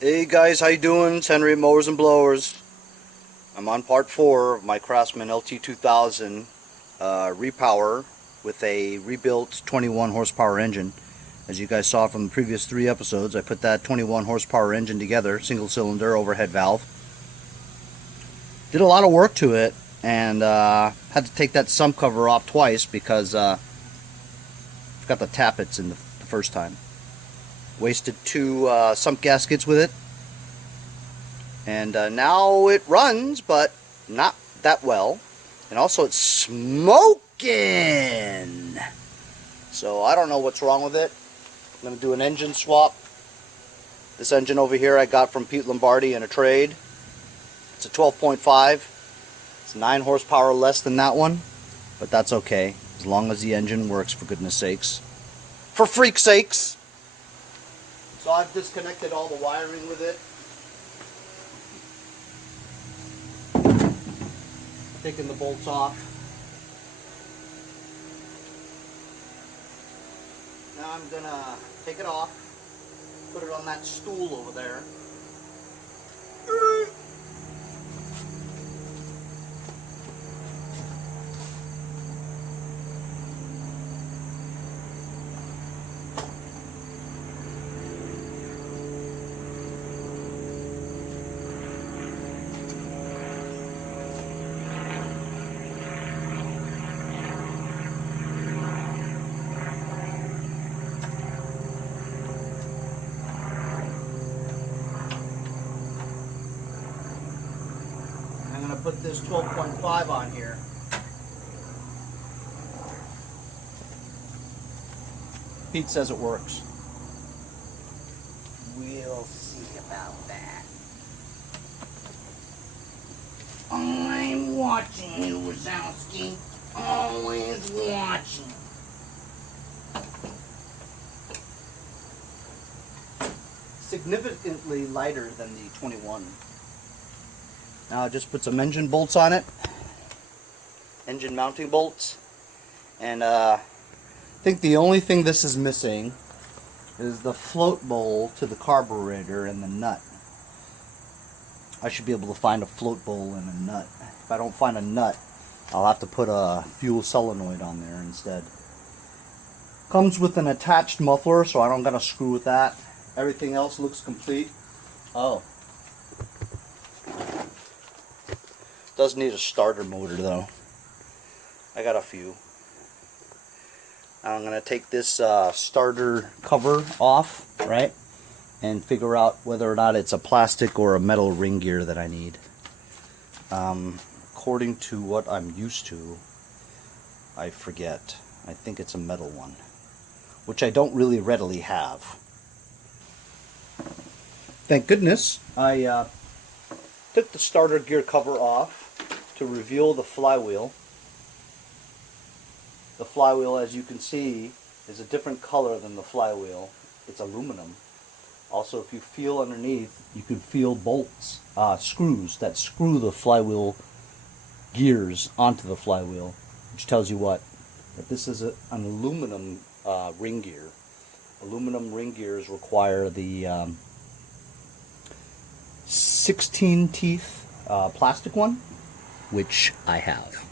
Hey guys, how you doing? It's Henry at Mowers and Blowers. I'm on part 4 of my Craftsman Lt2000 repower with a rebuilt 21 horsepower engine. As you guys saw from the previous 3 episodes, I put that 21 horsepower engine together, single cylinder overhead valve. Did a lot of work to it and had to take that sump cover off twice because I forgot the tappets in the first time. Wasted 2 sump gaskets with it, and now it runs, but not that well, and also it's smoking. So I don't know what's wrong with it. I'm going to do an engine swap. This engine over here I got from Pete Lombardi in a trade. It's a 12.5. It's 9 horsepower less than that one, but that's okay as long as the engine works, for goodness sakes. For freak's sakes! So I've disconnected all the wiring with it. Taking the bolts off. Now I'm gonna take it off, put it on that stool over there. I'm going to put this 12.5 on here. Pete says it works. We'll see about that. I'm watching you, Wazowski. Always watching. Significantly lighter than the 21. Now I just put some engine bolts on it, engine mounting bolts, and I think the only thing this is missing is the float bowl to the carburetor and the nut. I should be able to find a float bowl and a nut. If I don't find a nut, I'll have to put a fuel solenoid on there instead. Comes with an attached muffler, so I don't gotta screw with that. Everything else looks complete. Oh. Does need a starter motor though. I got a few. I'm gonna take this starter cover off, right, and figure out whether or not it's a plastic or a metal ring gear that I need. According to what I'm used to, I forget. I think it's a metal one, which I don't really readily have. Thank goodness I took the starter gear cover off to reveal the flywheel. The flywheel, as you can see, is a different color than the flywheel. It's aluminum. Also, if you feel underneath, you can feel bolts, screws that screw the flywheel gears onto the flywheel, which tells you what? That this is an aluminum ring gear. Aluminum ring gears require the 16 teeth plastic one, which I have.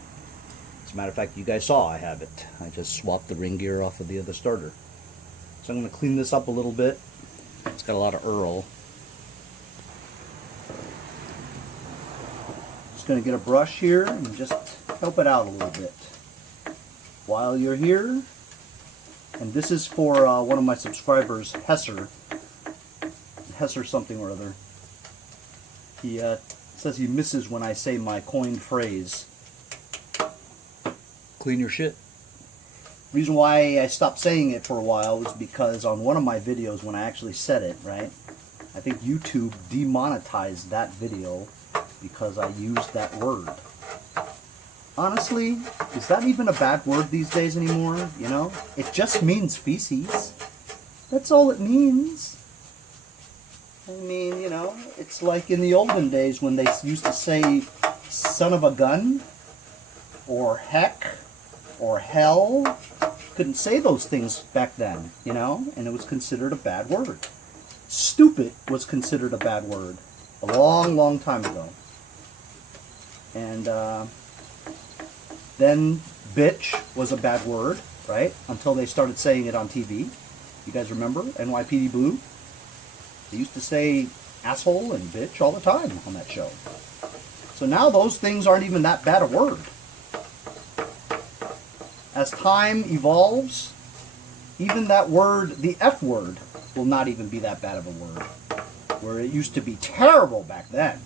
As a matter of fact, you guys saw I have it. I just swapped the ring gear off of the other starter. So I'm going to clean this up a little bit. It's got a lot of Earl. Just going to get a brush here and just help it out a little bit. While you're here, and this is for one of my subscribers, Hesser something or other. He says he misses when I say my coined phrase, clean your shit. Reason why I stopped saying it for a while was because on one of my videos when I actually said it, right, I think YouTube demonetized that video because I used that word. Honestly, is that even a bad word these days anymore? You know, it just means feces. That's all it means. I mean, you know, it's like in the olden days when they used to say son of a gun, or heck, or hell. Couldn't say those things back then, you know, and it was considered a bad word. stupid was considered a bad word a long, long time ago. And then bitch was a bad word, right? Until they started saying it on TV. You guys remember NYPD Blue? They used to say asshole and bitch all the time on that show. So now those things aren't even that bad a word. As time evolves, even that word, the F word, will not even be that bad of a word. Where it used to be terrible back then.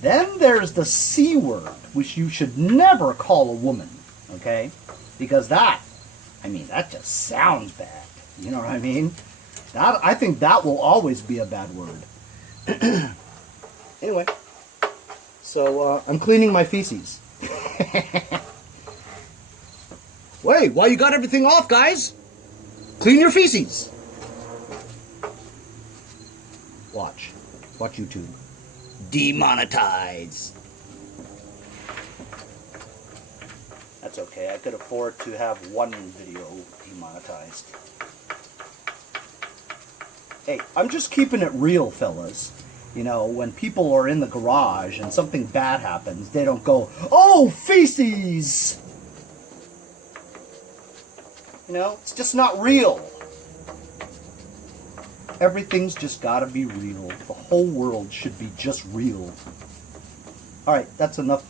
Then there's the C word, which you should never call a woman, okay? Because that just sounds bad. You know what I mean? I think that will always be a bad word. Anyway, so I'm cleaning my feces. Wait, while you got everything off, guys, clean your feces. Watch YouTube. Demonetize. That's okay. I could afford to have one video demonetized. Hey, I'm just keeping it real, fellas. You know, when people are in the garage and something bad happens, they don't go, "Oh, feces!" You know, it's just not real. Everything's just gotta be real. The whole world should be just real. Alright, that's enough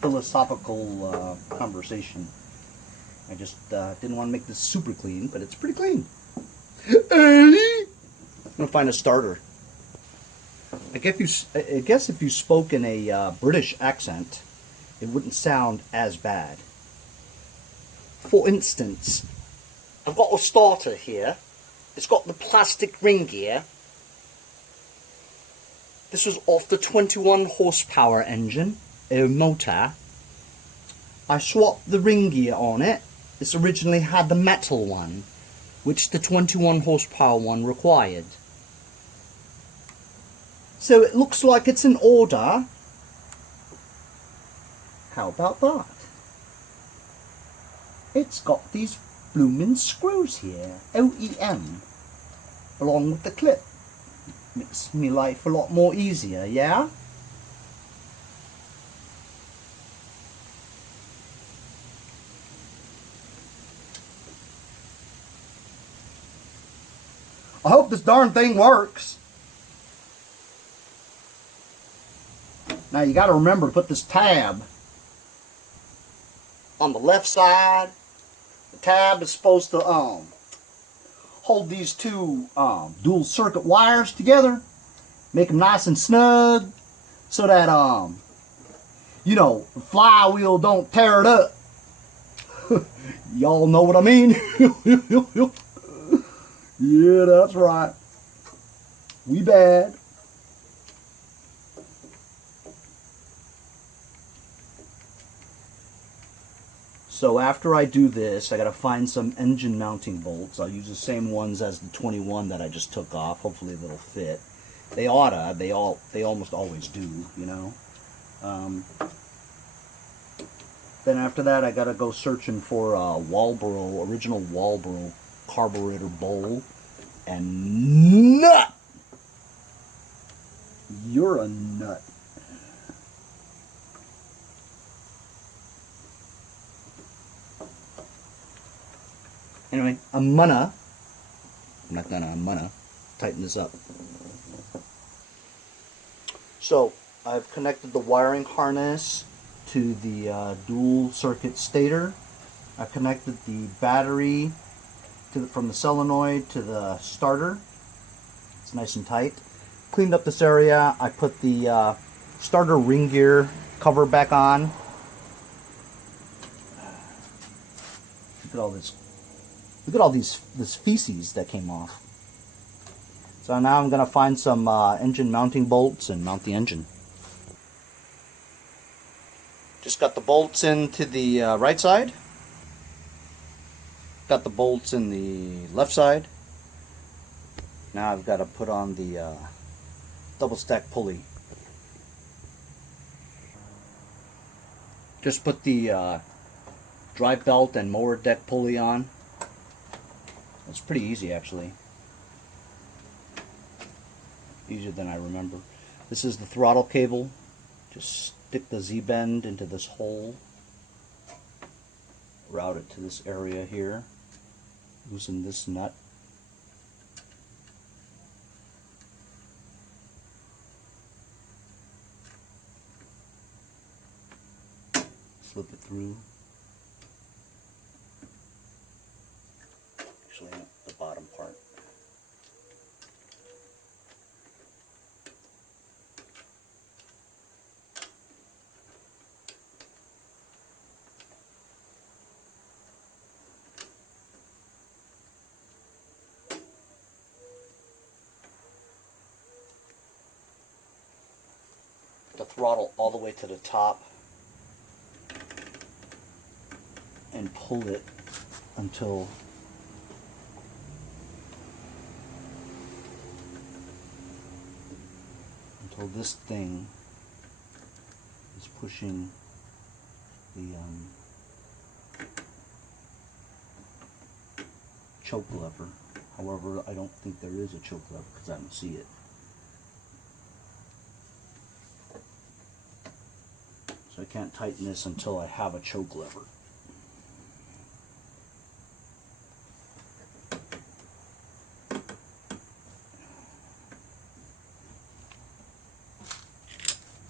philosophical conversation. I just didn't want to make this super clean, but it's pretty clean. I'm gonna find a starter. I guess if you spoke in a British accent, it wouldn't sound as bad. For instance, I've got a starter here. It's got the plastic ring gear. This was off the 21 horsepower engine, motor. I swapped the ring gear on it. This originally had the metal one, which the 21 horsepower one required. So it looks like it's in order. How about that? It's got these bloomin' screws here, OEM, along with the clip. Makes me life a lot more easier, yeah? I hope this darn thing works. Now you gotta remember to put this tab on the left side. The tab is supposed to hold these two dual circuit wires together, make them nice and snug, so that you know, the flywheel don't tear it up. Y'all know what I mean? Yeah, that's right. We bad. So after I do this, I gotta find some engine mounting bolts. I'll use the same ones as the 21 that I just took off. Hopefully they'll fit. They oughta. They almost always do, you know. Then after that, I gotta go searching for a original Walbro carburetor bowl and nut. You're a nut. Anyway, I'm gonna tighten this up. So, I've connected the wiring harness to the dual circuit stator. I connected the battery from the solenoid to the starter. It's nice and tight. Cleaned up this area. I put the starter ring gear cover back on. Look at all this. Look at all this feces that came off. So now I'm going to find some engine mounting bolts and mount the engine. Just got the bolts into the right side. Got the bolts in the left side. Now I've got to put on the double stack pulley. Just put the drive belt and mower deck pulley on. It's pretty easy, actually. easier than I remember. This is the throttle cable. Just stick the Z-bend into this hole, route it to this area here, loosen this nut, slip it through, actually the bottom part. The throttle all the way to the top and pull it until this thing is pushing the choke lever. However, I don't think there is a choke lever because I don't see it. So I can't tighten this until I have a choke lever.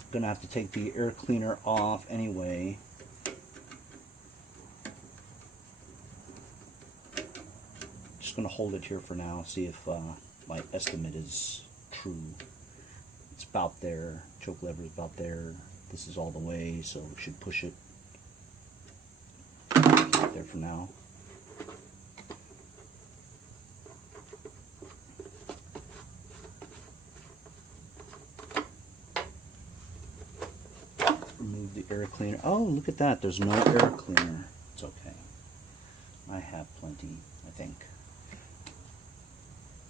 I'm gonna have to take the air cleaner off anyway. Just gonna hold it here for now, see if my estimate is true. It's about there, choke lever is about there. This is all the way, so we should push it. Keep it there for now. Remove the air cleaner. Oh, look at that. There's no air cleaner. It's okay. I have plenty, I think.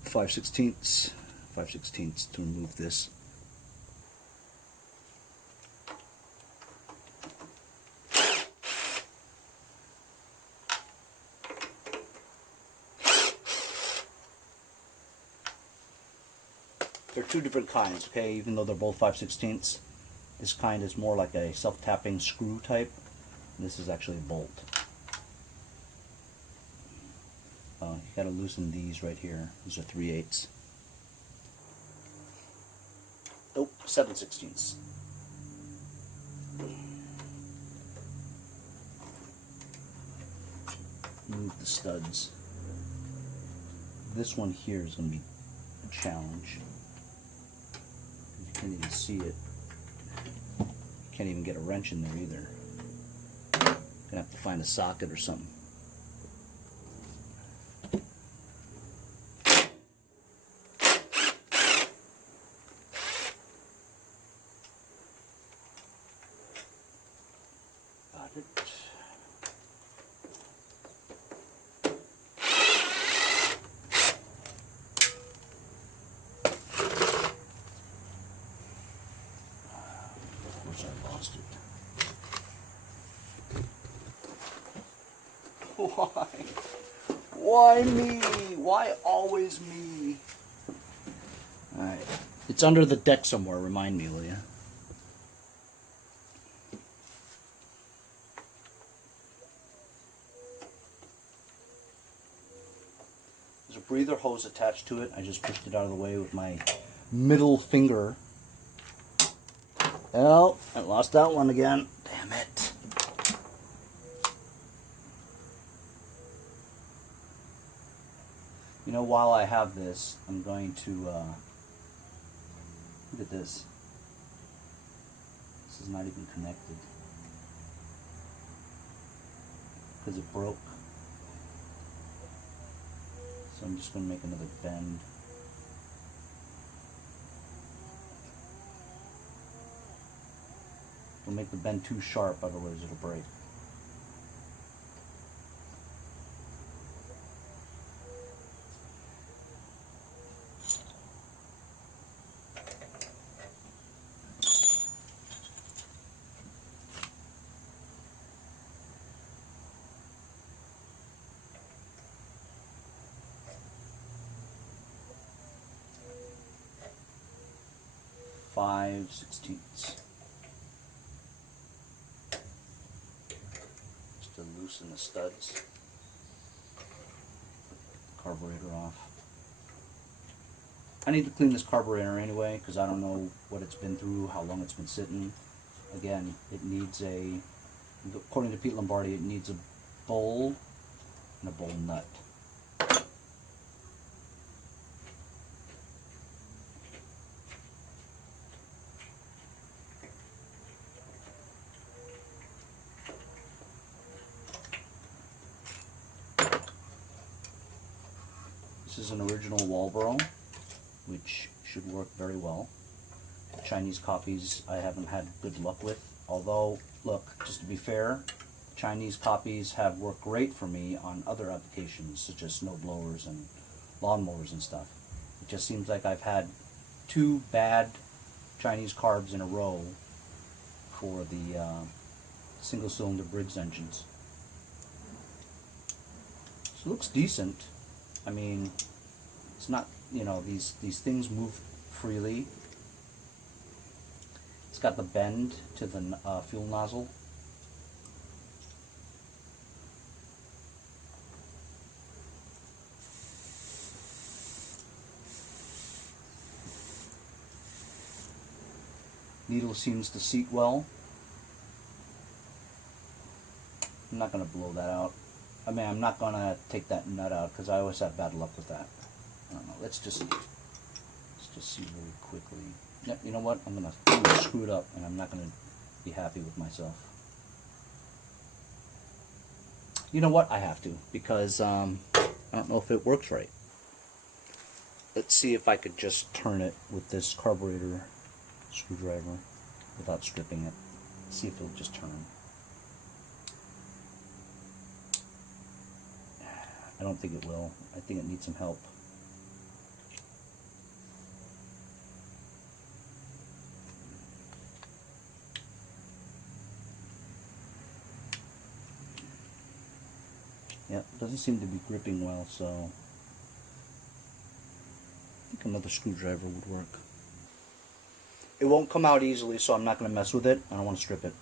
5/16 to remove this. They're two different kinds, okay, even though they're both 5/16. This kind is more like a self-tapping screw type. And this is actually a bolt. You gotta loosen these right here. These are 3/8. Nope, 7/16. Move the studs. This one here is gonna be a challenge. You can't even see it. Can't even get a wrench in there either. Gonna have to find a socket or something. Got it. Why? Why me? Why always me? Alright. It's under the deck somewhere. Remind me, will you? There's a breather hose attached to it. I just pushed it out of the way with my middle finger. Oh, I lost that one again. Damn it. You know, while I have this, I'm going to, look at this. This is not even connected. Because it broke. So I'm just going to make another bend. Don't make the bend too sharp, otherwise it'll break. 5/16. Just to loosen the studs. Carburetor off. I need to clean this carburetor anyway because I don't know what it's been through, how long it's been sitting. Again, it needs a, according to Pete Lombardi, it needs a bowl and a bowl nut. This is an original Walbro, which should work very well. The Chinese copies I haven't had good luck with, although, look, just to be fair, Chinese copies have worked great for me on other applications, such as snow blowers and lawnmowers and stuff. It just seems like I've had 2 bad Chinese carbs in a row for the single-cylinder Briggs engines. So it looks decent. I mean, it's not, you know, these things move freely. It's got the bend to the fuel nozzle. Needle seems to seat well. I'm not going to blow that out. I mean, I'm not going to take that nut out because I always have bad luck with that. I don't know. Let's just see really quickly. Yep, you know what? I'm going to screw it up and I'm not going to be happy with myself. You know what? I have to because I don't know if it works right. Let's see if I could just turn it with this carburetor screwdriver without stripping it. See if it'll just turn. I don't think it will. I think it needs some help. Yep, doesn't seem to be gripping well, so I think another screwdriver would work. It won't come out easily, so I'm not going to mess with it. I don't want to strip it.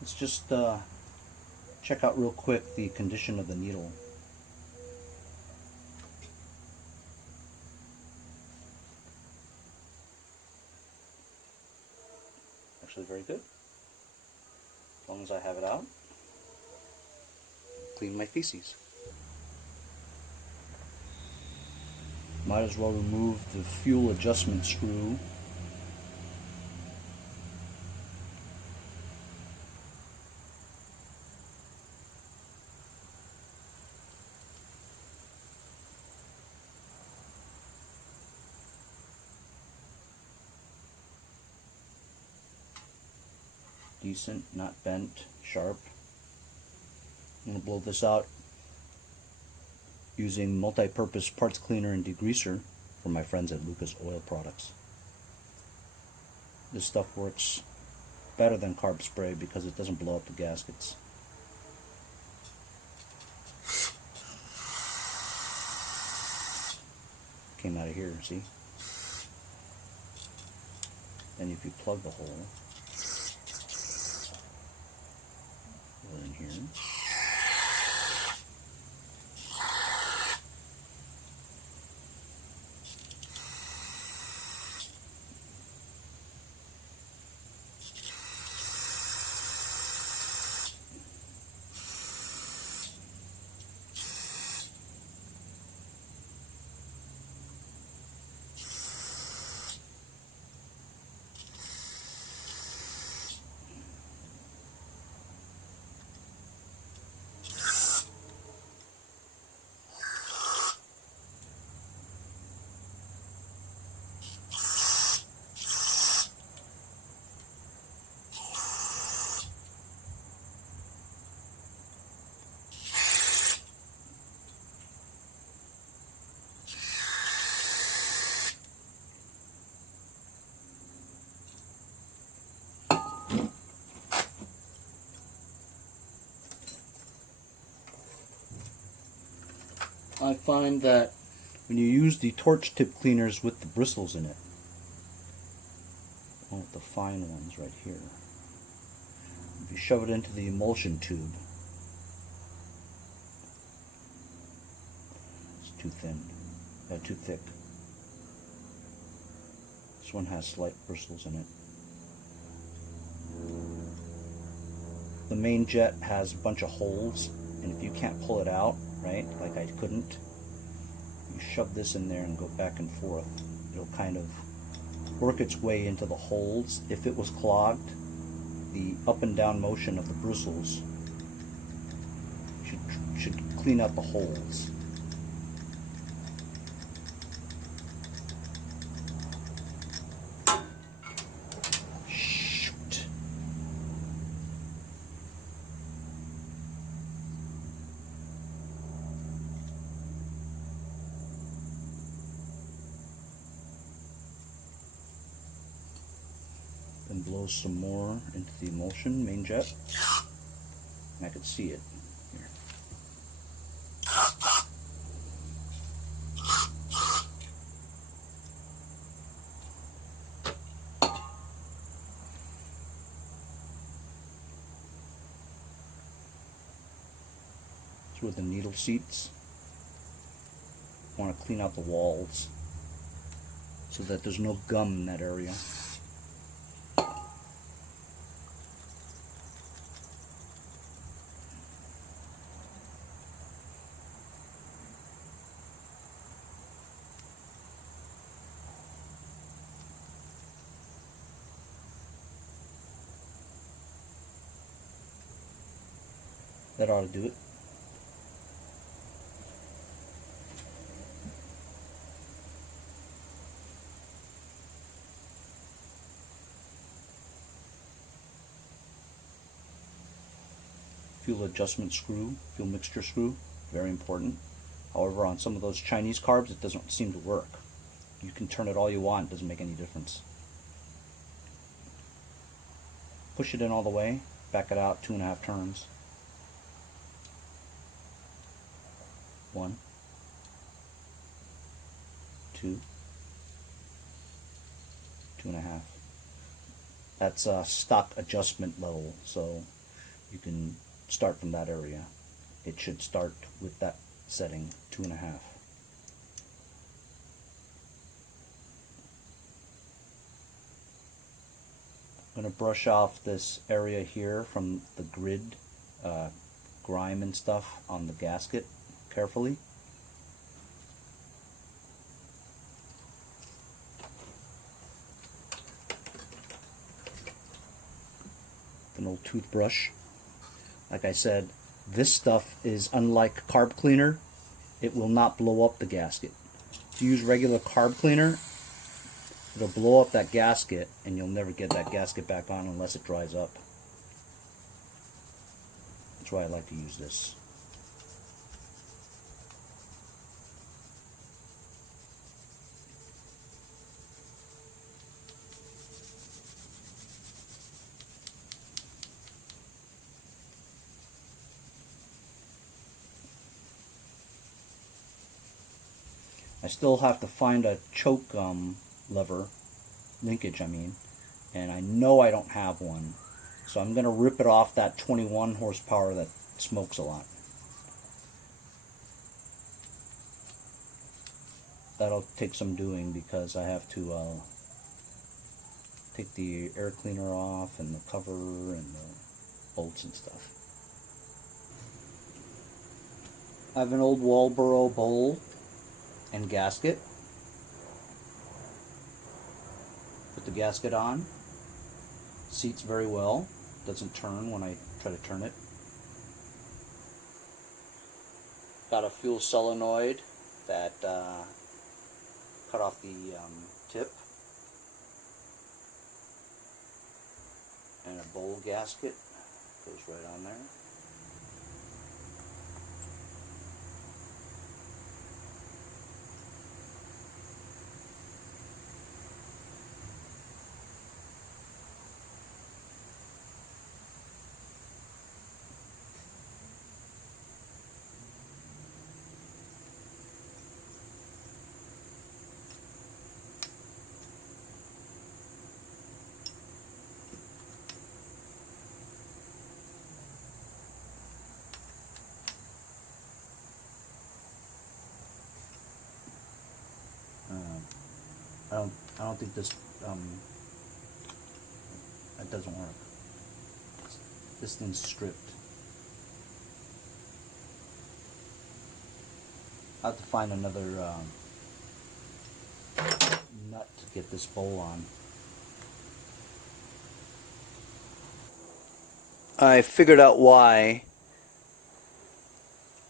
Let's just check out real quick the condition of the needle. Actually very good. As long as I have it out. Clean my feces. Might as well remove the fuel adjustment screw. Decent, not bent, sharp. I'm going to blow this out using multi-purpose parts cleaner and degreaser from my friends at Lucas Oil Products. This stuff works better than carb spray because it doesn't blow up the gaskets. Came out of here, see? And if you plug the hole, go in here. I find that when you use the torch tip cleaners with the bristles in it, Oh, the fine ones right here. If you shove it into the emulsion tube, it's too thin, too thick. This one has slight bristles in it. The main jet has a bunch of holes, and if you can't pull it out, right, like I couldn't, you shove this in there and go back and forth, it'll kind of work its way into the holes. If it was clogged, the up and down motion of the bristles should clean out the holes. Shoot. Then blow some more into the emulsion, main jet. And I could see it here. It's where the needle seats. I want to clean out the walls so that there's no gum in that area. That ought to do it. Fuel adjustment screw, fuel mixture screw, very important. However, on some of those Chinese carbs, it doesn't seem to work. You can turn it all you want, it doesn't make any difference. Push it in all the way, back it out 2.5 turns. 1, 2, 2.5. That's a stock adjustment level, so you can start from that area. It should start with that setting, 2.5. I'm going to brush off this area here from the grid, grime and stuff on the gasket carefully. An old toothbrush. Like I said, this stuff is unlike carb cleaner. It will not blow up the gasket. If you use regular carb cleaner, it'll blow up that gasket and you'll never get that gasket back on unless it dries up. That's why I like to use this. I still have to find a choke lever, linkage I mean, and I know I don't have one. So I'm going to rip it off that 21 horsepower that smokes a lot. That'll take some doing because I have to take the air cleaner off and the cover and the bolts and stuff. I have an old Marlboro bowl and gasket. Put the gasket on. Seats very well. Doesn't turn when I try to turn it. Got a fuel solenoid that cut off the tip. And a bowl gasket goes right on there. I don't think this that doesn't work. This thing's stripped. I have to find another nut to get this bowl on. I figured out why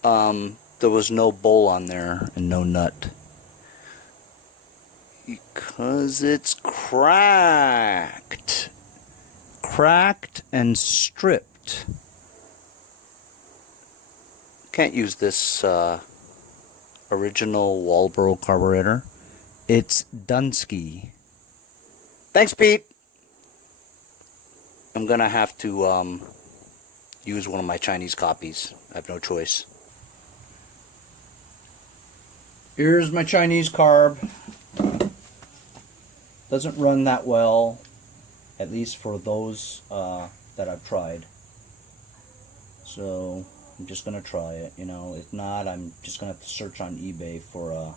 there was no bowl on there and no nut. Because it's cracked. Cracked and stripped. Can't use this original Walbro carburetor. It's Dunsky. Thanks, Pete. I'm gonna have to use one of my Chinese copies. I have no choice. Here's my Chinese carb. Doesn't run that well, at least for those that I've tried. So I'm just gonna try it. You know, if not, I'm just gonna have to search on eBay for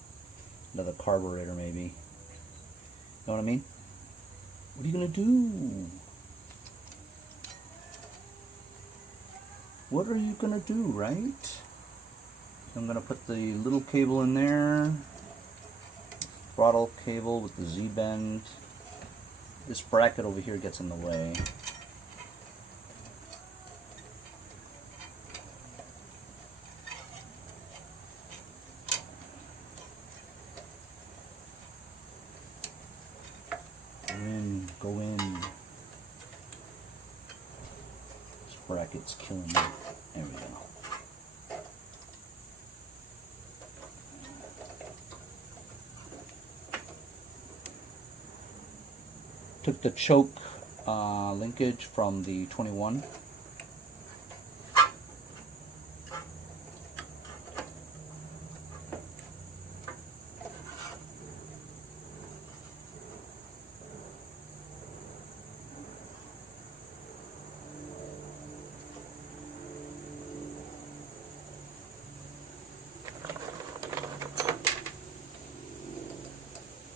another carburetor, maybe. You know what I mean? What are you gonna do? What are you gonna do, right? I'm gonna put the little cable in there. Throttle cable with the Z-bend. This bracket over here gets in the way. Go in. This bracket's killing me. There we go. Took the choke linkage from the 21.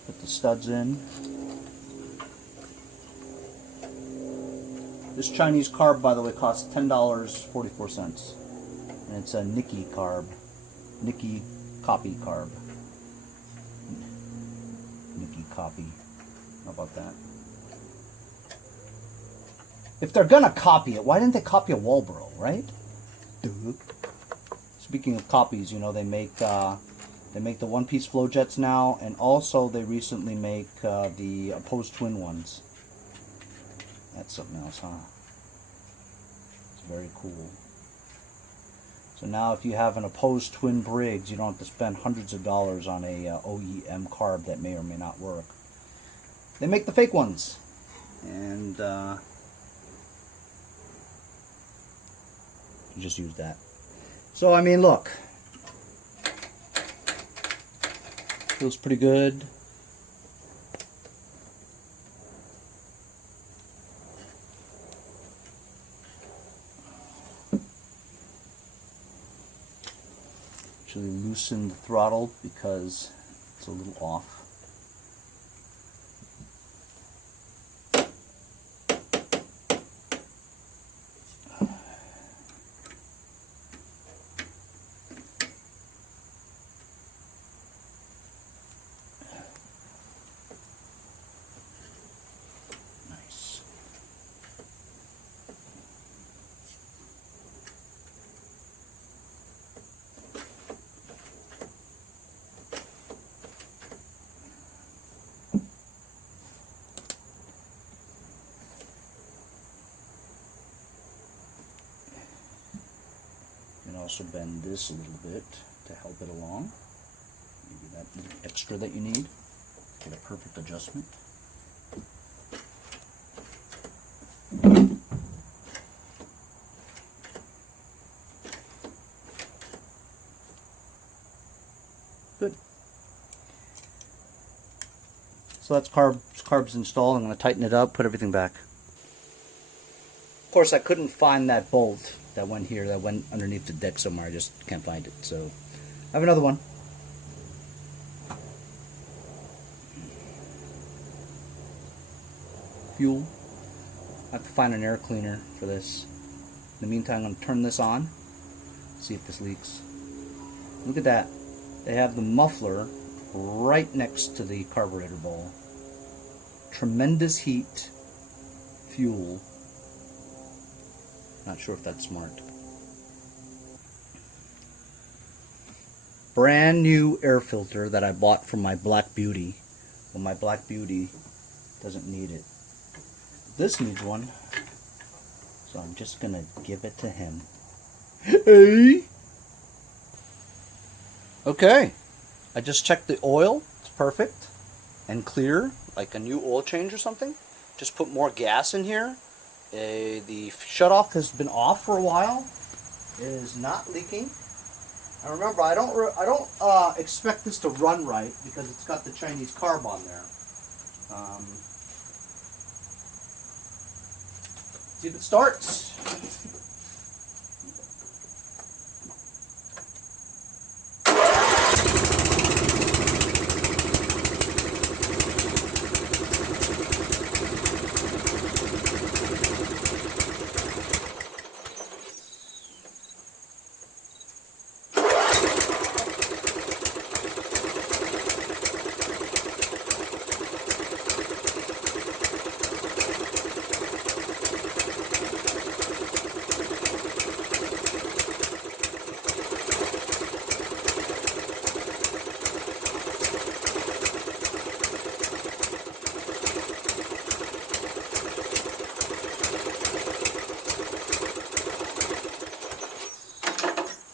Put the studs in. This Chinese carb, by the way, costs $10.44, and it's a Nikkei carb, Nikkei copy carb. Nikkei copy. How about that? If they're gonna copy it, why didn't they copy a Walbro, right? Duh. Speaking of copies, you know, they make the one-piece flow jets now, and also they recently make the opposed twin ones. That's something else, huh? It's very cool. So now if you have an opposed twin Briggs, you don't have to spend hundreds of dollars on a OEM carb that may or may not work. They make the fake ones. And you just use that. So, I mean, look. Feels pretty good. Actually loosen the throttle because it's a little off. Nice. You can also bend this a little bit to help it along. Maybe that little extra that you need. Get a perfect adjustment. Good. So that's carbs installed. I'm going to tighten it up, put everything back. Of course, I couldn't find that bolt that went here, that went underneath the deck somewhere. I just can't find it. So I have another one. fuel. I have to find an air cleaner for this. In the meantime, I'm going to turn this on, see if this leaks. Look at that. They have the muffler right next to the carburetor bowl. Tremendous heat, fuel. Not sure if that's smart. Brand new air filter that I bought from my Black Beauty. Well, my Black Beauty doesn't need it. This needs one. So I'm just gonna give it to him. Hey! Okay. I just checked the oil. It's perfect and clear, like a new oil change or something. Just put more gas in here. The shutoff has been off for a while. It is not leaking. And remember, I don't expect this to run right because it's got the Chinese carb on there. See if it starts.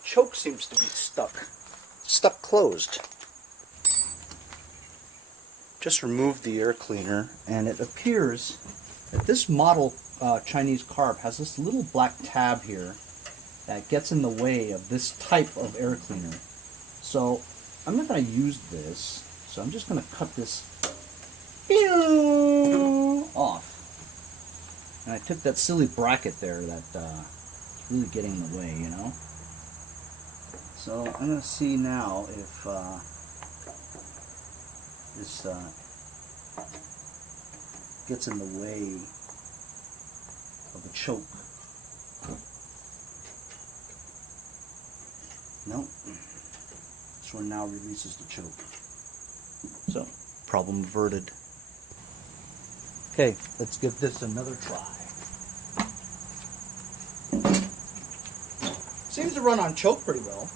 Choke seems to be stuck closed. Just removed the air cleaner, and it appears that this model Chinese carb has this little black tab here that gets in the way of this type of air cleaner. So I'm not going to use this, so I'm just going to cut this off. And I took that silly bracket there that's really getting in the way, you know. So I'm going to see now if this gets in the way of the choke. Nope. This one now releases the choke. So, problem averted. Okay, let's give this another try. Seems to run on choke pretty well.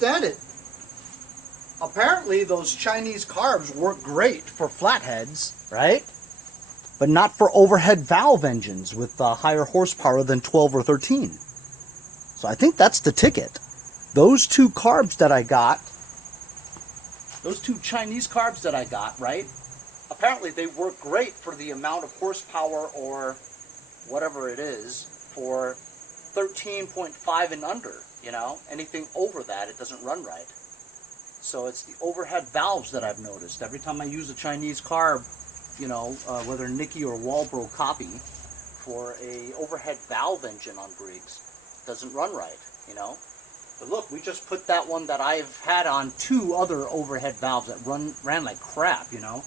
understand it. Apparently those Chinese carbs work great for flatheads, right? But not for overhead valve engines with higher horsepower than 12 or 13. So I think that's the ticket. Those two carbs that I got, those two Chinese carbs that I got, right? Apparently they work great for the amount of horsepower or whatever it is for 13.5 and under, you know? Anything over that, it doesn't run right. So it's the overhead valves that I've noticed. Every time I use a Chinese carb, you know, whether Nicky or Walbro copy, for a overhead valve engine on Briggs, it doesn't run right, you know. But look, we just put that one that I've had on two other overhead valves that ran like crap, you know.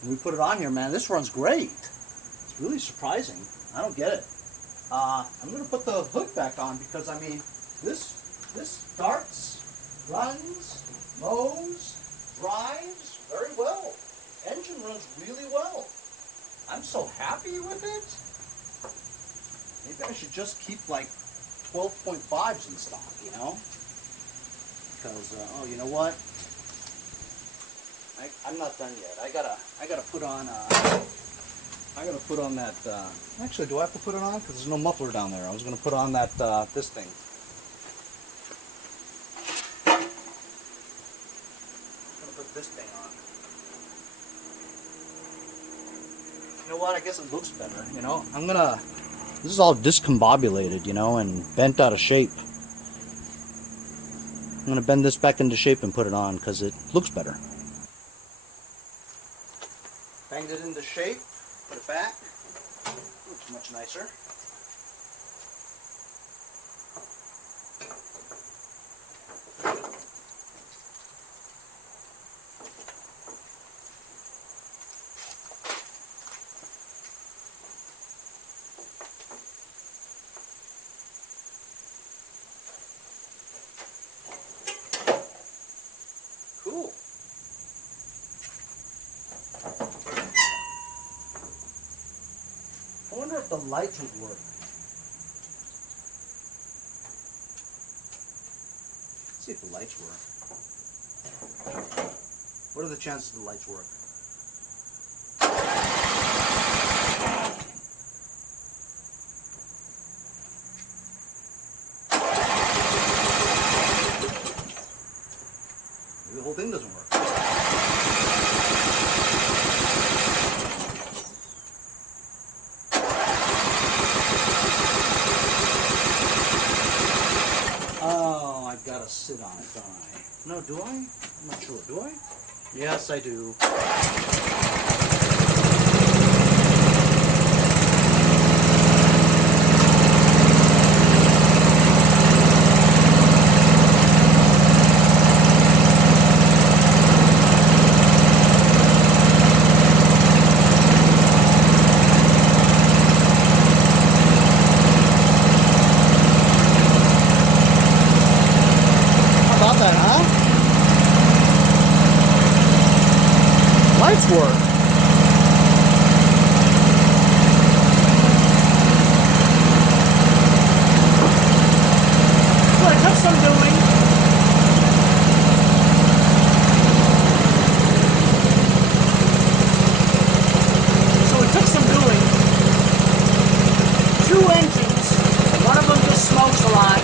And we put it on here, man, this runs great. It's really surprising. I don't get it. I'm going to put the hood back on because, I mean, this starts, runs, mows, drives very well. Engine runs really well. I'm so happy with it. Maybe I should just keep like 12.5s in stock, you know? Because oh, you know what? I'm not done yet. I gotta put on that. Actually, do I have to put it on? Because there's no muffler down there. I was gonna put on that this thing. This thing on. You know what? I guess it looks better. You know, this is all discombobulated, you know, and bent out of shape. I'm gonna bend this back into shape and put it on because it looks better. Banged it into shape. Put it back. Looks much nicer. Cool. I wonder if the lights would work. Let's see if the lights work. What are the chances the lights work? Maybe the whole thing doesn't work. Oh, I've got to sit on it, don't I? No, do I? I'm not sure. Do I? Yes, I do. How about that, huh? Lights work. Well, it took some doing. Two engines. One of them just smokes a lot.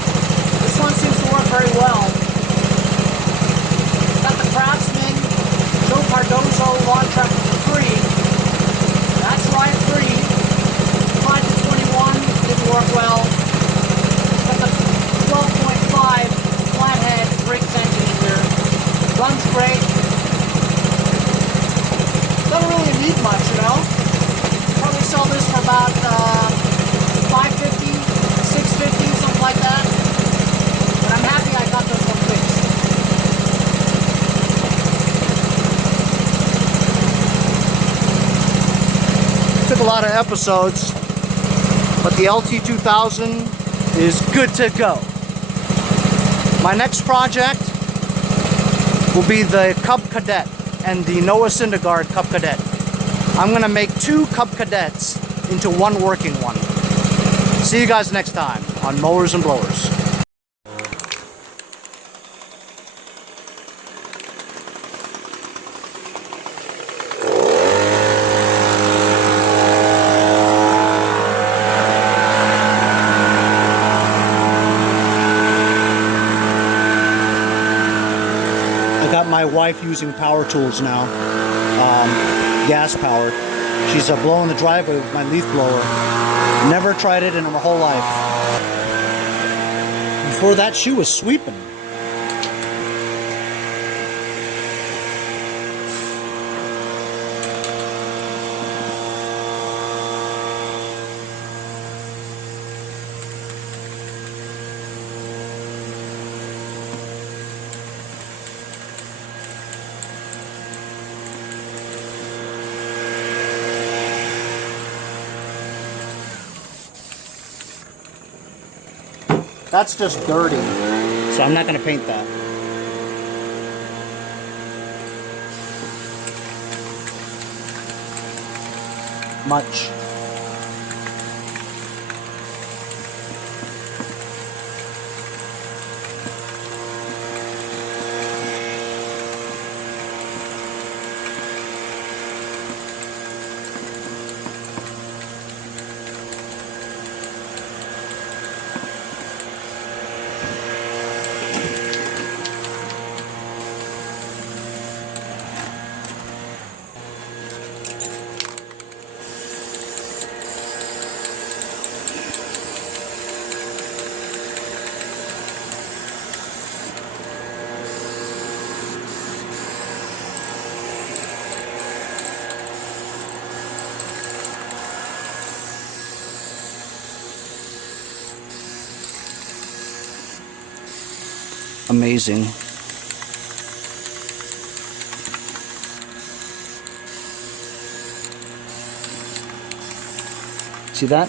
This one seems to work very well. Got the Craftsman Lt2000 lawn tractor for free. That's ride free. 5 to 21 didn't work well. Got the 12.5 flathead briggs engine here. Runs great. Doesn't really need much, you know. Probably sell this for about $550, $650, something like that. But I'm happy I got this one fixed. Took a lot of episodes, but the LT2000 is good to go. My next project will be the Cub Cadet and the Noah Syndergaard Cub Cadet. I'm going to make two Cub Cadets into one working one. See you guys next time on Mowers and Blowers. my wife using power tools now, gas powered. She's blowing the driveway with my leaf blower. Never tried it in her whole life. Before that, she was sweeping. That's just dirty, so I'm not going to paint that. Much. Amazing. See that?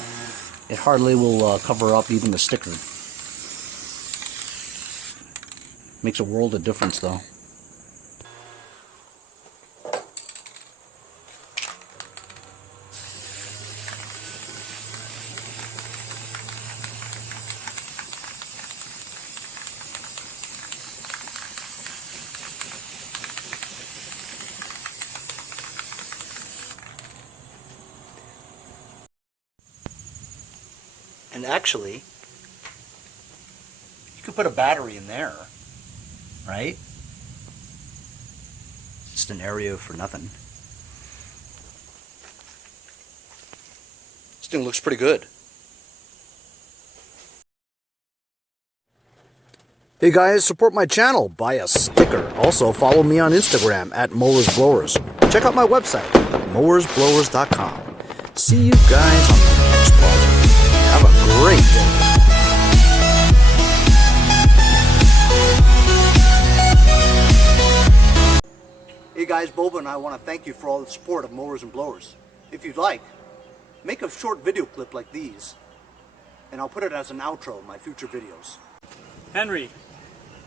It hardly will cover up even the sticker. Makes a world of difference though. And actually, you could put a battery in there, right? Just an area for nothing. This thing looks pretty good. Hey guys, support my channel, buy a sticker. Also follow me on Instagram at Mowers Blowers. Check out my website, mowersblowers.com. See you guys on the next project. Have a great day. Hey guys, Boba and I want to thank you for all the support of Mowers and Blowers. If you'd like, make a short video clip like these, and I'll put it as an outro in my future videos. Henry,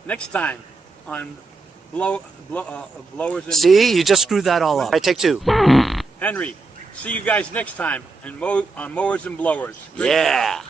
next time on Blowers and... See, you just screwed that all up. I take two. Henry, see you guys next time on Mowers and Blowers. Great yeah. job.